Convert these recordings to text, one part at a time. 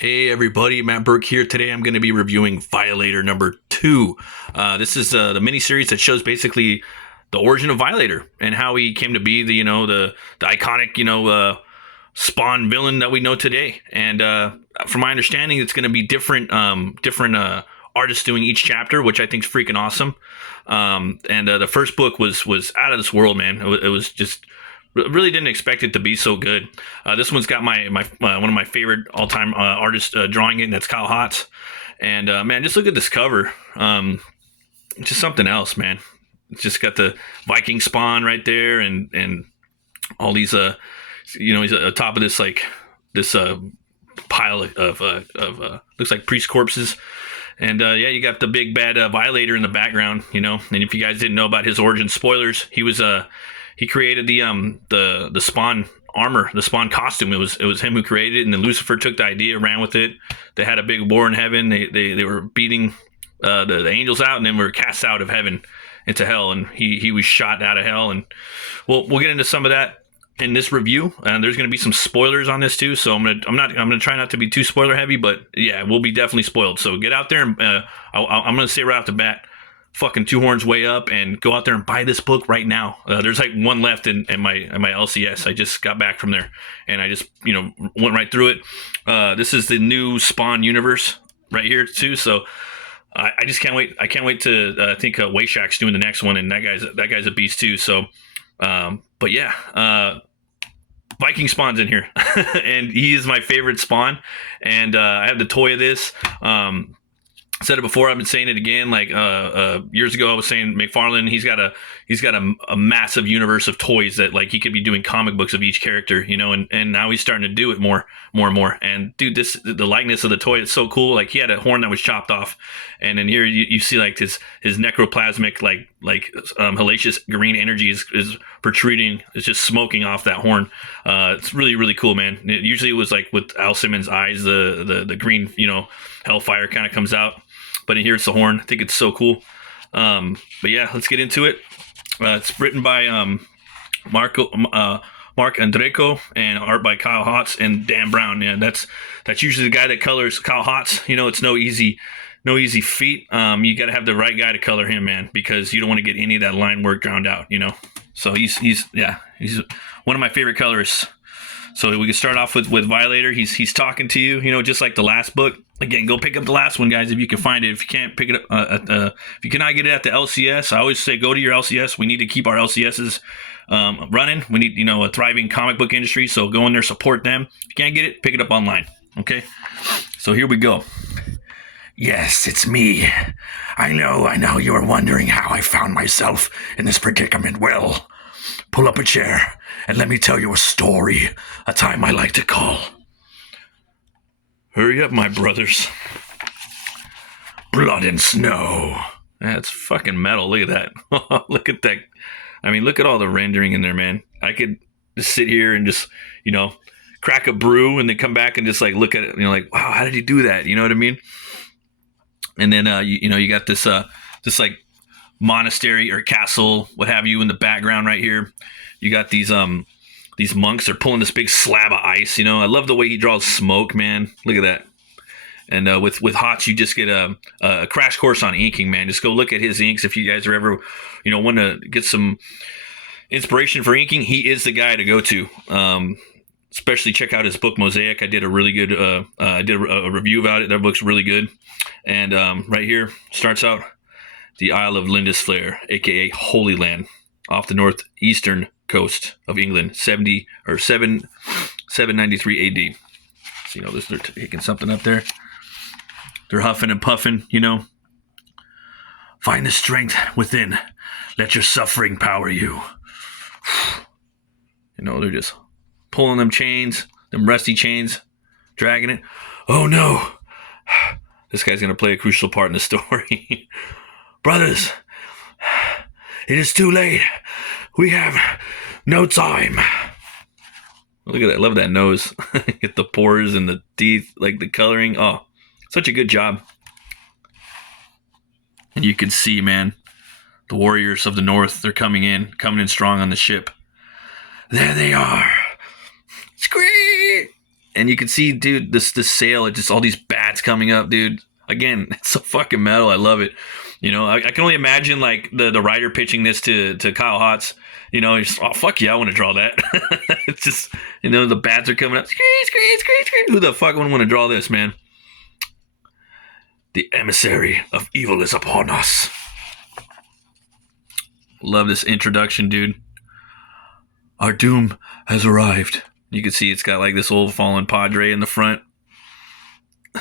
Hey everybody, Matt Burke here. Today I'm going to be reviewing Violator number 2. This is the miniseries that shows basically the origin of Violator and how he came to be the iconic Spawn villain that we know today. And from my understanding, it's going to be different artists doing each chapter, which I think is freaking awesome. And the first book was out of this world, man. It was just really didn't expect it to be so good. This one's got my one of my favorite all time artists drawing it, and that's Kyle Hotz. And man, just look at this cover. Just something else, man. It's just got the Viking spawn right there, and all these he's at the top of this pile of looks like priest corpses. And yeah, you got the big bad Violator in the background, And if you guys didn't know about his origin, spoilers, he created the Spawn armor, the Spawn costume. It was him who created it, and then Lucifer took the idea, ran with it. They had a big war in heaven. They were beating the angels out, and then were cast out of heaven into hell, and he was shot out of hell. And we'll get into some of that in this review. And there's going to be some spoilers on this too, so I'm gonna try not to be too spoiler heavy, but yeah, we'll be definitely spoiled. So get out there and I'm gonna say right off the bat, fucking two horns way up, and go out there and buy this book right now. There's like one left in my LCS. I just got back from there, and I just went right through it. This is the new Spawn universe right here too, so I just can't wait. I can't wait to I think Wayshak's doing the next one, and that guy's a beast too. So but yeah, Viking Spawn's in here, and he is my favorite Spawn, and I have the toy of this. Said it before, I've been saying it again. Like years ago, I was saying McFarlane. He's got a massive universe of toys that like he could be doing comic books of each character, and now he's starting to do it more and more. And dude, the likeness of the toy is so cool. Like he had a horn that was chopped off, and then here you see like his necroplasmic like hellacious green energy is protruding. It's just smoking off that horn. It's really cool, man. Usually it was like with Al Simmons' eyes, the green hellfire kind of comes out. But in here it's the horn. I think it's so cool. But yeah, let's get into it. It's written by Mark Andreyko and art by Kyle Hotz and Dan Brown. Yeah, that's usually the guy that colors Kyle Hotz. It's no easy feat. You got to have the right guy to color him, man, because you don't want to get any of that line work drowned out. So he's one of my favorite colorists. So we can start off with Violator. He's talking to you, just like the last book. Again, go pick up the last one, guys, if you can find it. If you can't pick it up, if you cannot get it at the LCS, I always say go to your LCS. We need to keep our LCSs running. We need, a thriving comic book industry, so go in there, support them. If you can't get it, pick it up online, okay? So here we go. Yes, it's me. I know you are wondering how I found myself in this predicament. Well, pull up a chair and let me tell you a story, a time I like to call Hurry Up, My Brothers. Blood and Snow. That's fucking metal. Look at that. Look at that. I mean, look at all the rendering in there, man. I could just sit here and just, crack a brew and then come back and just like look at it, like, wow, how did he do that? You know what I mean? And then you got this like monastery or castle, what have you, in the background right here. You got these monks are pulling this big slab of ice. I love the way he draws smoke, man. Look at that. And with Hotz, you just get a crash course on inking, man. Just go look at his inks if you guys are ever want to get some inspiration for inking. He is the guy to go to. Especially check out his book Mosaic. I did a really good I did a review about it. That book's really good. And right here starts out the Isle of Lindisfarne, aka Holy Land, off the northeastern coast of England, 793 AD. So they're taking something up there. They're huffing and puffing, Find the strength within. Let your suffering power you. They're just pulling them chains, them rusty chains, dragging it. Oh no. This guy's going to play a crucial part in the story. Brothers, it is too late. We have no time. Look at that. Love that nose. Get the pores and the teeth, like the coloring. Oh, such a good job. And you can see, man, the warriors of the north, they're coming in strong on the ship. There they are. Scream! and you can see, dude, this sail, it just all these bats coming up, dude. Again, it's so fucking metal. I love it. You know, I can only imagine like the writer pitching this to Kyle Hotz. You know, he's just, oh fuck yeah, I want to draw that. It's just, you know, the bats are coming up. Screech, screech, screech, screech. Who the fuck wouldn't want to draw this, man? The emissary of evil is upon us. Love this introduction, dude. Our doom has arrived. You can see it's got like this old fallen padre in the front.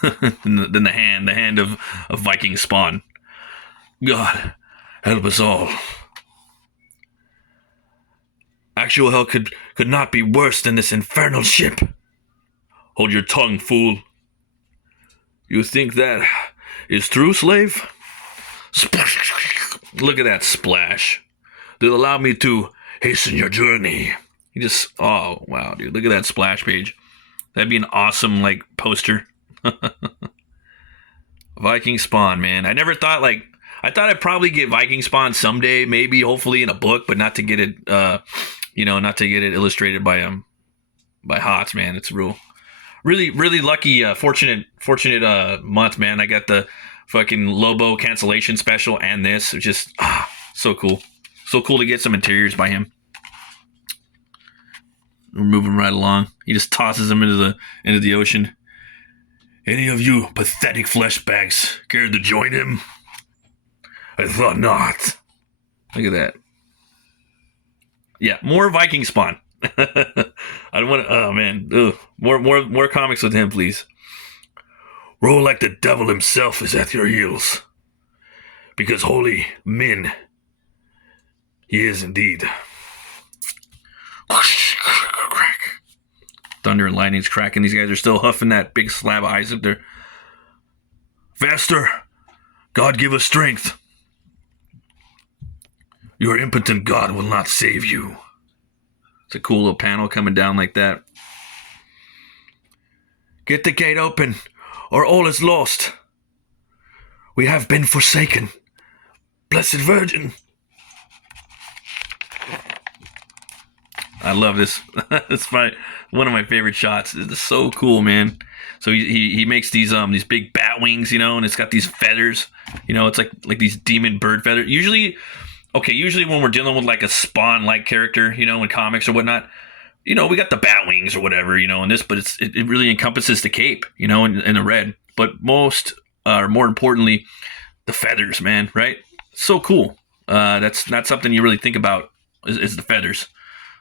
Then the hand of Viking spawn. God, help us all. Actual hell could not be worse than this infernal ship. Hold your tongue, fool. You think that is true, slave? Look at that splash. They'll allow me to hasten your journey. You just, oh, wow, dude. Look at that splash page. That'd be an awesome, like, poster. Viking spawn, man. I never thought, like, I thought I'd probably get Viking spawn someday, maybe, hopefully in a book, but not to get it, not to get it illustrated by Hotz, man. It's really, really lucky, fortunate month, man. I got the fucking Lobo cancellation special and this. It's just, so cool. So cool to get some interiors by him. We're moving right along. He just tosses them into the ocean. Any of you pathetic flesh bags cared to join him? I thought not. Look at that. Yeah, more Viking spawn. I don't want to. Oh man, ugh. More comics with him, please. Roll like the devil himself is at your heels. Because holy Min, he is indeed. Thunder and lightning's cracking. These guys are still huffing that big slab of ice up there. Faster! God give us strength. Your impotent God will not save you. It's a cool little panel coming down like that. Get the gate open, or all is lost. We have been forsaken. Blessed Virgin. I love this. It's one of my favorite shots. It's so cool, man. So he makes these big bat wings, you know, and it's got these feathers. You know, it's like these demon bird feathers. Usually when we're dealing with like a Spawn-like character, you know, in comics or whatnot, you know, we got the bat wings or whatever, you know, in this, but it really encompasses the cape, you know, in the red. But more importantly, the feathers, man, right? So cool. That's not something you really think about is the feathers.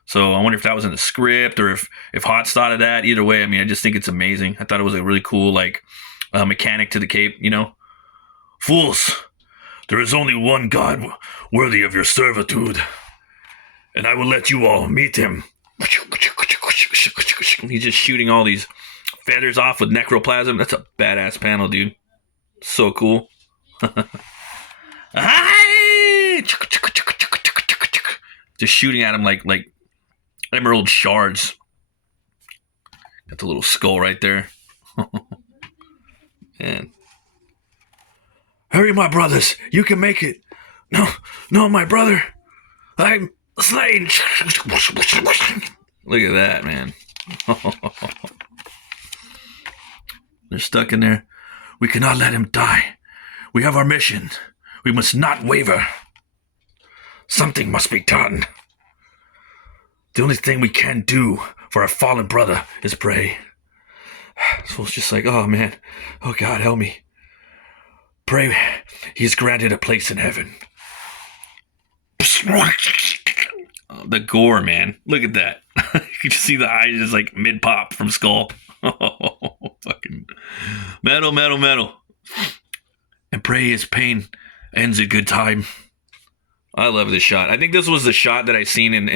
So I wonder if that was in the script or if Hotz thought of that. Either way, I mean, I just think it's amazing. I thought it was a really cool, like, mechanic to the cape, you know? Fools, there is only one God worthy of your servitude, and I will let you all meet him. He's just shooting all these feathers off with necroplasm. That's a badass panel, dude. So cool. Just shooting at him like emerald shards. Got the little skull right there. Man. Hurry, my brothers. You can make it. No, my brother. I'm slain. Look at that, man. They're stuck in there. We cannot let him die. We have our mission. We must not waver. Something must be done. The only thing we can do for our fallen brother is pray. So it's just like, oh man, oh God, help me. Pray he's granted a place in heaven. Oh, the gore, man. Look at that. You can just see the eyes just like mid-pop from skull. Oh, fucking metal. And pray his pain ends a good time. I love this shot. I think this was the shot that I seen in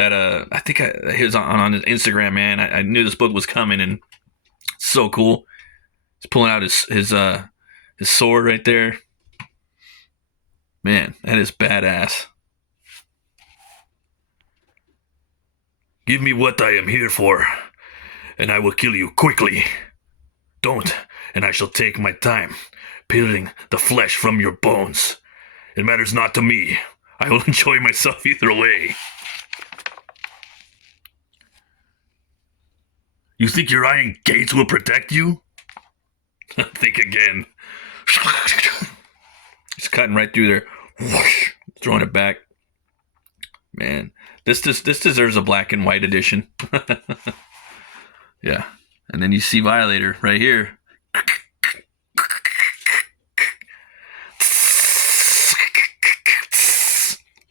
I think he was on his Instagram, man. I knew this book was coming, and it's so cool. He's pulling out his sword right there. Man, that is badass. Give me what I am here for, and I will kill you quickly. Don't, and I shall take my time, peeling the flesh from your bones. It matters not to me. I will enjoy myself either way. You think your iron gates will protect you? Think again. It's cutting right through there. Whoosh, throwing it back. Man, this deserves a black and white edition. Yeah. And then you see Violator right here.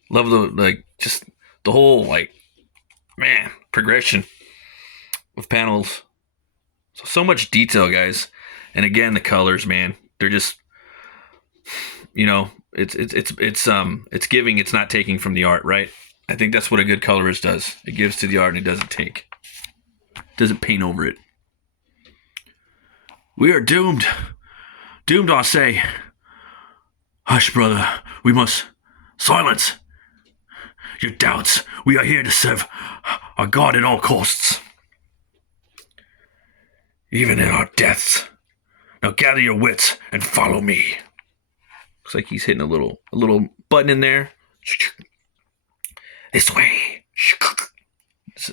Love just the whole, man, progression of panels. So much detail, guys. And again, the colors, man, they're just, it's giving, it's not taking from the art, right? I think that's what a good colorist does. It gives to the art and it doesn't take. Doesn't paint over it. We are doomed. Doomed, I say. Hush, brother. We must silence your doubts. We are here to serve our God at all costs, even in our deaths. Now gather your wits and follow me. Looks like he's hitting a little button in there. This way.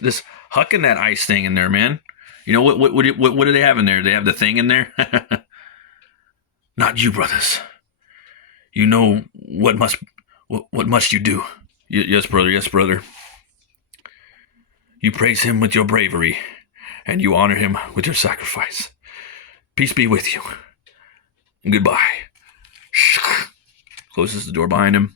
This hucking that ice thing in there, man. You know what do they have in there? They have the thing in there. Not you, brothers. You know what must you do? Yes, brother. Yes, brother. You praise him with your bravery, and you honor him with your sacrifice. Peace be with you. And goodbye. Closes the door behind him.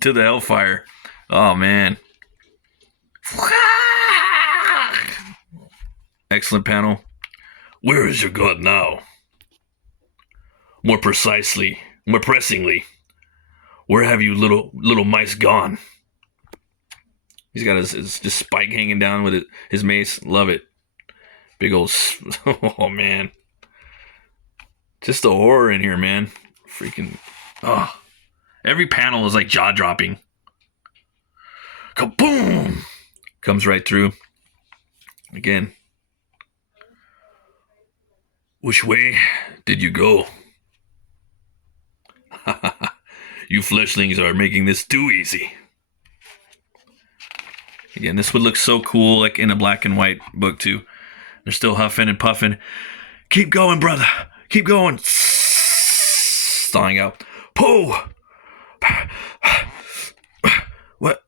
To the hellfire. Oh, man. Excellent panel. Where is your God now? More precisely, more pressingly, where have you little mice gone? He's got his just spike hanging down with his mace. Love it. Big old, oh man. Just the horror in here, man. Freaking, oh. Every panel is like jaw dropping. Kaboom! Comes right through. Again. Which way did you go? You fleshlings are making this too easy. Again, this would look so cool, like in a black and white book too. They're still huffing and puffing. Keep going, brother. Keep going. Thawing out. Pull. What?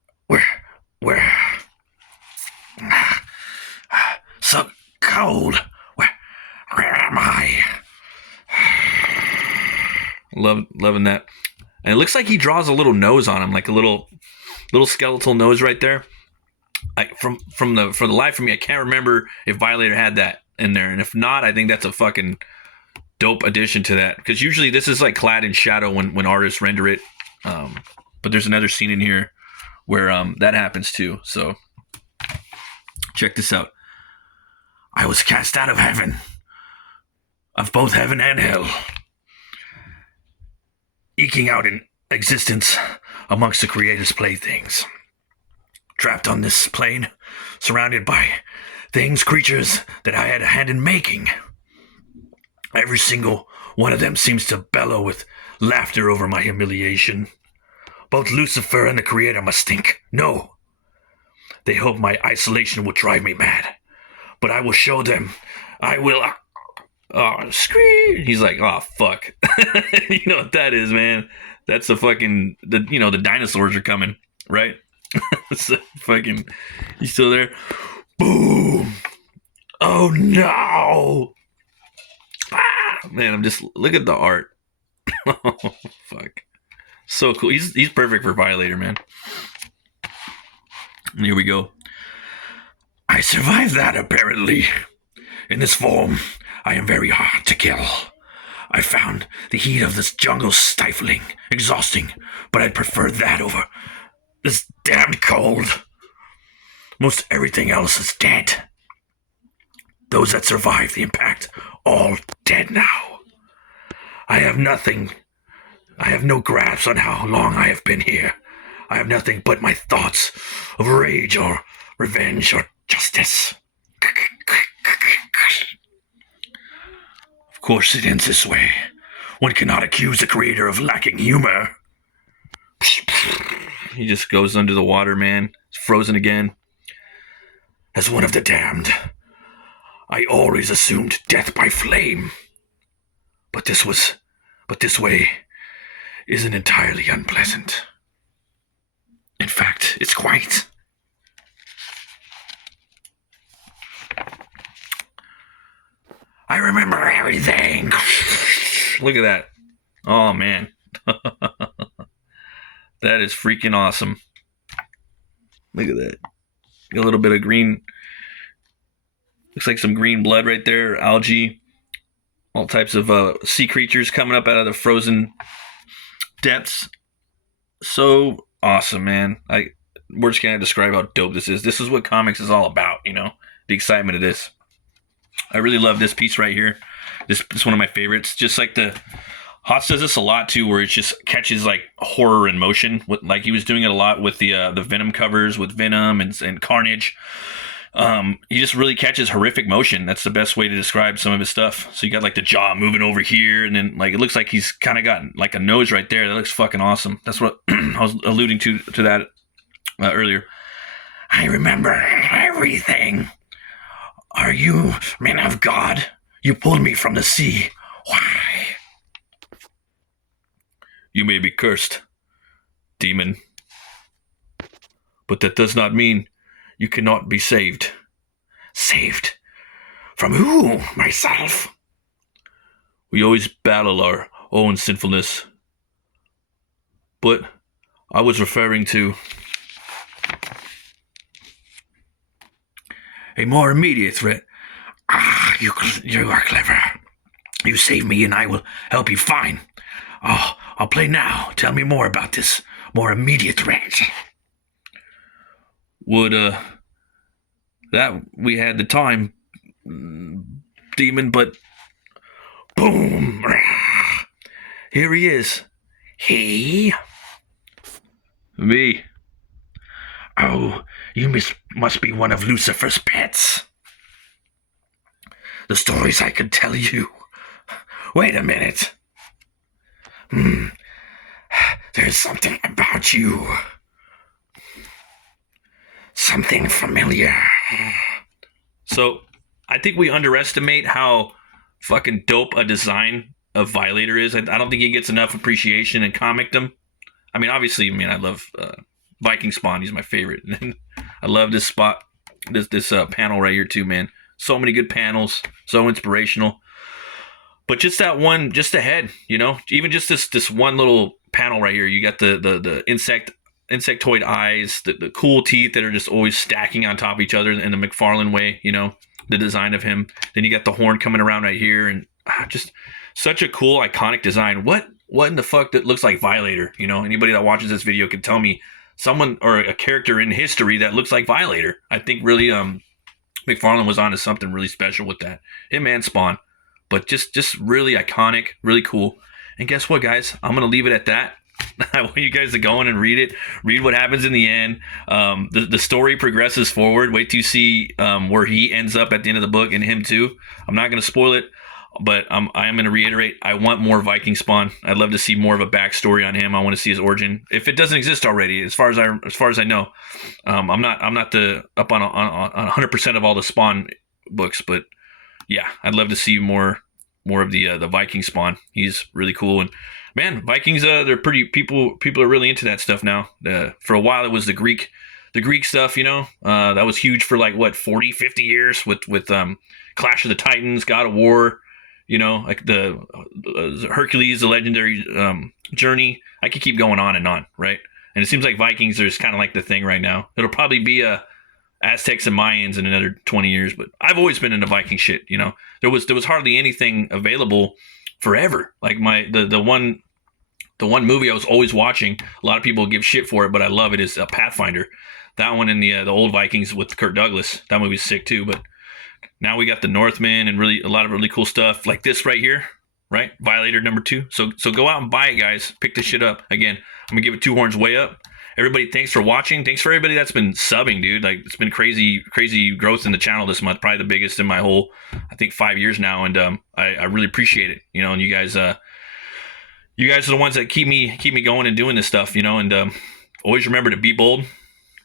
Where? So cold. Where am I? Loving that. And it looks like he draws a little nose on him, like a little skeletal nose right there. For the life of me, I can't remember if Violator had that in there, and if not, I think that's a fucking dope addition to that. Because usually this is like clad in shadow when artists render it. But there's another scene in here where that happens too. So check this out. I was cast out of heaven, of both heaven and hell, eking out an existence amongst the Creator's playthings. Trapped on this plane, surrounded by things, creatures that I had a hand in making. Every single one of them seems to bellow with laughter over my humiliation. Both Lucifer and the Creator must think, no. They hope my isolation will drive me mad. But I will show them. I will... scream. He's like, oh, fuck. You know what that is, man? That's the fucking... the dinosaurs are coming, right? So fucking... You still there? Boom! Oh, no! Ah, man, I'm just... Look at the art. Oh, fuck. So cool. He's perfect for Violator, man. And here we go. I survived that, apparently. In this form, I am very hard to kill. I found the heat of this jungle stifling, exhausting, but I'd prefer that over this damned cold. Most everything else is dead. Those that survived the impact, all dead now. I have nothing. I have no grasp on how long I have been here. I have nothing but my thoughts of rage or revenge or justice. Of course it ends this way. One cannot accuse the Creator of lacking humor. He just goes under the water, man. It's frozen again. As one of the damned, I always assumed death by flame. But this way isn't entirely unpleasant. In fact, it's quite. I remember everything. Look at that. Oh, man. That is freaking awesome. Look at that. A little bit of green. Looks like some green blood right there. Algae. All types of sea creatures coming up out of the frozen depths. So awesome, man. We're just going to describe how dope this is. This is what comics is all about, you know? The excitement of this. I really love this piece right here. This is one of my favorites. Just like Hots does this a lot too, where it just catches like horror in motion. Like he was doing it a lot with the Venom covers with Venom and Carnage. He just really catches horrific motion. That's the best way to describe some of his stuff. So you got like the jaw moving over here, and then like it looks like he's kind of got like a nose right there. That looks fucking awesome. That's what I was alluding to that earlier. I remember everything. Are you men of God? You pulled me from the sea. Why? You may be cursed, demon. But that does not mean you cannot be saved. Saved? From who? Myself? We always battle our own sinfulness. But I was referring to a more immediate threat. Ah, you are clever. You save me and I will help you. Fine. Oh, I'll play now. Tell me more about this more immediate threat. Would, that we had the time, demon, but boom. Here he is. He? Me. Oh, you must be one of Lucifer's pets. The stories I could tell you. Wait a minute. There's something about you. Something familiar. So, I think we underestimate how fucking dope a design of Violator is. I don't think he gets enough appreciation in comicdom. I mean, obviously, I love Viking Spawn. He's my favorite. I love this spot, this panel right here too, man. So many good panels, so inspirational. But just that one, just ahead, you know, even just this one little panel right here. You got the insectoid eyes, the cool teeth that are just always stacking on top of each other in the McFarlane way, you know, the design of him. Then you got the horn coming around right here, and just such a cool, iconic design. What in the fuck that looks like Violator? You know, anybody that watches this video can tell me someone or a character in history that looks like Violator. I think really McFarlane was onto something really special with that. Him and Spawn. But just really iconic, really cool. And guess what, guys? I'm going to leave it at that. I want you guys to go in and read it. Read what happens in the end. The story progresses forward. Wait till you see where he ends up at the end of the book, and him too. I'm not going to spoil it, but I am going to reiterate. I want more Viking Spawn. I'd love to see more of a backstory on him. I want to see his origin, if it doesn't exist already. As far as I know, I'm not up on 100% of all the Spawn books, but yeah, I'd love to see more of the Viking Spawn. He's really cool, and man, Vikings, they're pretty people are really into that stuff now. For a while it was the Greek stuff, you know. That was huge for like what 40, 50 years with Clash of the Titans, God of War, you know, like the Hercules, the legendary journey. I could keep going on, right? And it seems like Vikings are just kind of like the thing right now. It'll probably be Aztecs and Mayans in another 20 years, but I've always been into Viking shit, you know. There was hardly anything available forever. Like the one movie I was always watching, a lot of people give shit for it, but I love it, is Pathfinder. That one in the old Vikings with Kirk Douglas. That movie's sick too, but now we got the Northmen and really a lot of really cool stuff like this right here, right? Violator number 2. So go out and buy it, guys. Pick this shit up. Again, I'm gonna give it 2 horns way up. Everybody, thanks for watching. Thanks for everybody that's been subbing, dude. Like, it's been crazy growth in the channel this month. Probably the biggest in my whole, I think, 5 years now. And I really appreciate it. You know, and you guys are the ones that keep me going and doing this stuff. You know, and always remember to be bold,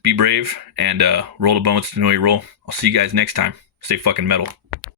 be brave, and roll the bones to know you roll. I'll see you guys next time. Stay fucking metal.